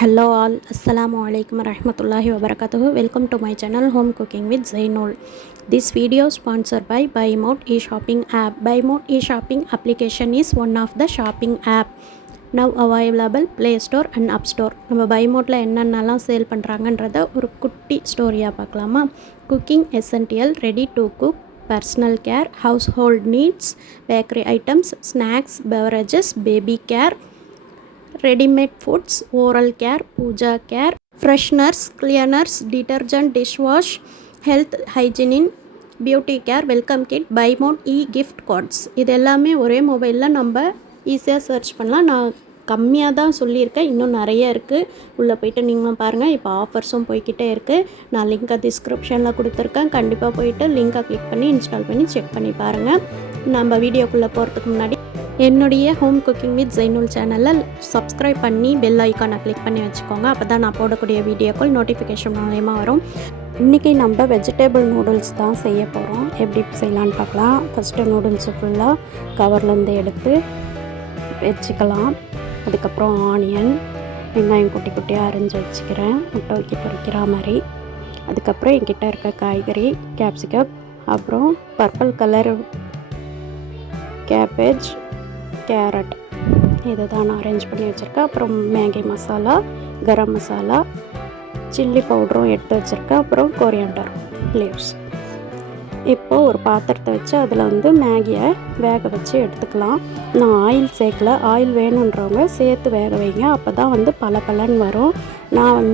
Hello all, Assalamu alaikum warahmatullahi wabarakatuh. Welcome to my channel Home Cooking with Zainul. This video sponsored by BuyMode e-shopping app. BuyMode e-shopping application is one of the shopping app now available Play Store and App Store. நம்ம BuyModeல என்னென்னலாம் sale பண்ணுறாங்கன்றத ஒரு குட்டி ஸ்டோரியாக பார்க்கலாமா? Cooking essential, ready to cook, personal care, household needs, bakery items, snacks, beverages, baby care, ready-made foods, oral care, puja care, fresheners, cleaners, detergent, dishwash, health, hygiene, beauty care, welcome kit, BuyMode gift cards. இது எல்லாமே ஒரே மொபைலில் நம்ம ஈஸியாக search பண்ணலாம். நான் கம்மியாக தான் சொல்லியிருக்கேன், இன்னும் நிறைய இருக்குது. உள்ளே போய்ட்டு நீங்களும் பாருங்கள். இப்போ ஆஃபர்ஸும் போய்கிட்டே இருக்குது. நான் லிங்க்கை டிஸ்கிரிப்ஷனில் கொடுத்துருக்கேன். கண்டிப்பாக போய்ட்டு லிங்க்கை கிளிக் பண்ணி இன்ஸ்டால் பண்ணி செக் பண்ணி பாருங்கள். நம்ம வீடியோக்குள்ளே போகிறதுக்கு முன்னாடி என்னுடைய ஹோம் குக்கிங் வித் ஜைனுல் சேனலில் சப்ஸ்கிரைப் பண்ணி பெல் ஐக்கானை கிளிக் பண்ணி வச்சுக்கோங்க. அப்போ தான் நான் போடக்கூடிய வீடியோக்கள் நோட்டிஃபிகேஷன் மூலயமா வரும். இன்றைக்கி நம்ம வெஜிடபிள் நூடுல்ஸ் தான் செய்ய போகிறோம். எப்படி செய்யலான்னு பார்க்கலாம். ஃபஸ்ட்டு நூடுல்ஸு ஃபுல்லாக கவர்லேருந்து எடுத்து வச்சுக்கலாம். அதுக்கப்புறம் ஆனியன், வெங்காயம் குட்டி குட்டியாக அரிஞ்சு வச்சுக்கிறேன், முட்டை வைக்க பொரிக்கிற மாதிரி. அதுக்கப்புறம் என்கிட்ட இருக்க காய்கறி கேப்சிகம், அப்புறம் பர்பிள் கலர் கேபேஜ், கேரட், இதை தான் நான் அரேஞ்ச் பண்ணி வச்சுருக்கேன். அப்புறம் மேகி மசாலா, கரம் மசாலா, சில்லி பவுடரும் எடுத்து வச்சுருக்கேன். அப்புறம் கொரியாண்டர் லீவ்ஸ். இப்போது ஒரு பாத்திரத்தை வச்சு அதில் மேகியை வேக வச்சு எடுத்துக்கலாம். நான் ஆயில் சேர்க்கல. ஆயில் வேணுன்றவங்க சேர்த்து வேக வைங்க, அப்போ தான் பலன்னு வரும். நான்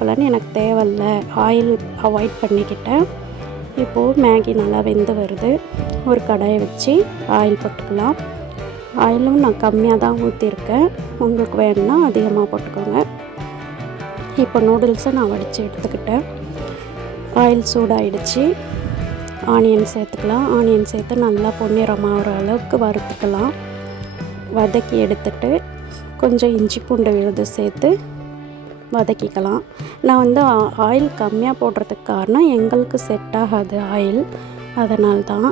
பலன்னு எனக்கு தேவையில்லை, ஆயில் அவாய்ட் பண்ணிக்கிட்டேன். இப்போது மேகி நல்லா வெந்து வருது. ஒரு கடாயை வச்சு ஆயில் போட்டுக்கலாம். ஆயிலும் நான் கம்மியாக தான் ஊற்றிருக்கேன், உங்களுக்கு வேணும்னா அதிகமாக போட்டுக்கோங்க. இப்போ நூடுல்ஸை நான் வடித்து எடுத்துக்கிட்டேன். ஆயில் சூடாகிடுச்சு. ஆனியன் சேர்த்துக்கலாம். ஆனியன் சேர்த்து நல்லா பொன்னிறமாகிற அளவுக்கு வறுத்துக்கலாம். வதக்கி எடுத்துட்டு கொஞ்சம் இஞ்சி பூண்டு விழுது சேர்த்து வதக்கிக்கலாம். நான் ஆயில் கம்மியாக போடுறதுக்கு காரணம் எங்களுக்கு செட் ஆகாது ஆயில், அதனால்தான்.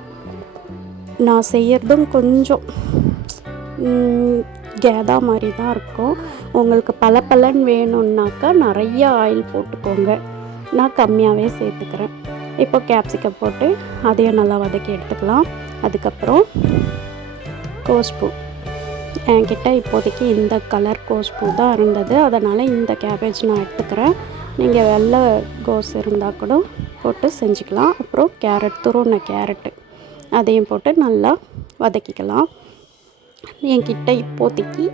நான் செய்கிறதும் கொஞ்சம் கேதா மாதிரி தான் இருக்கும். உங்களுக்கு பலன்னு வேணும்னாக்கா நிறைய ஆயில் போட்டுக்கோங்க. நான் கம்மியாகவே சேர்த்துக்கிறேன். இப்போ கேப்சிகம் போட்டு அதையும் நல்லா வதக்கி எடுத்துக்கலாம். அதுக்கப்புறம் கோஸ்பூ, என்கிட்ட இப்போதைக்கு இந்த கலர் கோஸ்பூ தான் இருந்தது, அதனால் இந்த கேபேஜ் நான் எடுத்துக்கிறேன். நீங்கள் வெள்ளை கோஸ் இருந்தால் கூட போட்டு செஞ்சுக்கலாம். அப்புறம் கேரட், துருவின கேரட்டு, அதையும் போட்டு நல்லா வதக்கிக்கலாம். என்கிட்ட இப்போதைக்கு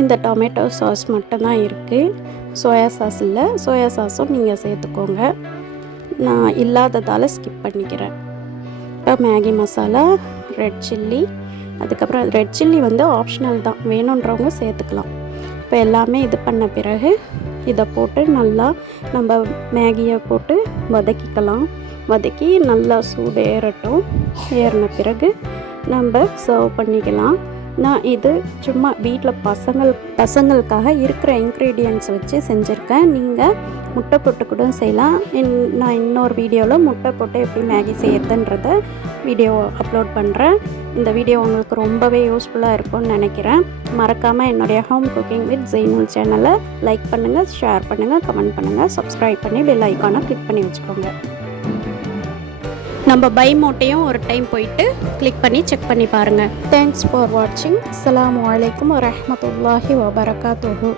இந்த டொமேட்டோ சாஸ் மட்டும்தான் இருக்குது. சோயா சாஸ் இல்லை. சோயா சாஸும் நீங்கள் சேர்த்துக்கோங்க. நான் இல்லாததால் ஸ்கிப் பண்ணிக்கிறேன். இப்போ மேகி மசாலா, ரெட் சில்லி, அதுக்கப்புறம் ரெட் சில்லி ஆப்ஷனல் தான், வேணுன்றவங்க சேர்த்துக்கலாம். இப்போ எல்லாமே இது பண்ண பிறகு இதை போட்டு நல்லா நம்ம மேகியை போட்டு வதக்கிக்கலாம். வதக்கி நல்லா சூடு ஏறட்டும். ஏறின பிறகு நம்ம சர்வ் பண்ணிக்கலாம். நான் இது சும்மா வீட்டில் பசங்களுக்காக இருக்கிற இன்க்ரீடியன்ட்ஸ் வச்சு செஞ்சுருக்கேன். நீங்கள் முட்டை போட்டு கூட செய்யலாம். நான் இன்னொரு வீடியோவில் முட்டை போட்டு எப்படி மேகி செய்யறதுன்றத வீடியோ அப்லோட் பண்ணுறேன். இந்த வீடியோ உங்களுக்கு ரொம்பவே யூஸ்ஃபுல்லாக இருக்கும்னு நினைக்கிறேன். மறக்காமல் என்னுடைய ஹோம் குக்கிங் வித் ஜெய்னுல் சேனலை லைக் பண்ணுங்கள், ஷேர் பண்ணுங்கள், கமெண்ட் பண்ணுங்கள், சப்ஸ்கிரைப் பண்ணி பெல் ஐக்கானை கிளிக் பண்ணி வச்சுக்கோங்க. நம்ம BuyModeயும் ஒரு டைம் போயிட்டு கிளிக் பண்ணி செக் பண்ணி பாருங்கள். தேங்க்ஸ் ஃபார் வாட்சிங். அஸ்ஸலாமு அலைக்கும் வரஹ்மத்துல்லாஹி வபரகாத்துஹு.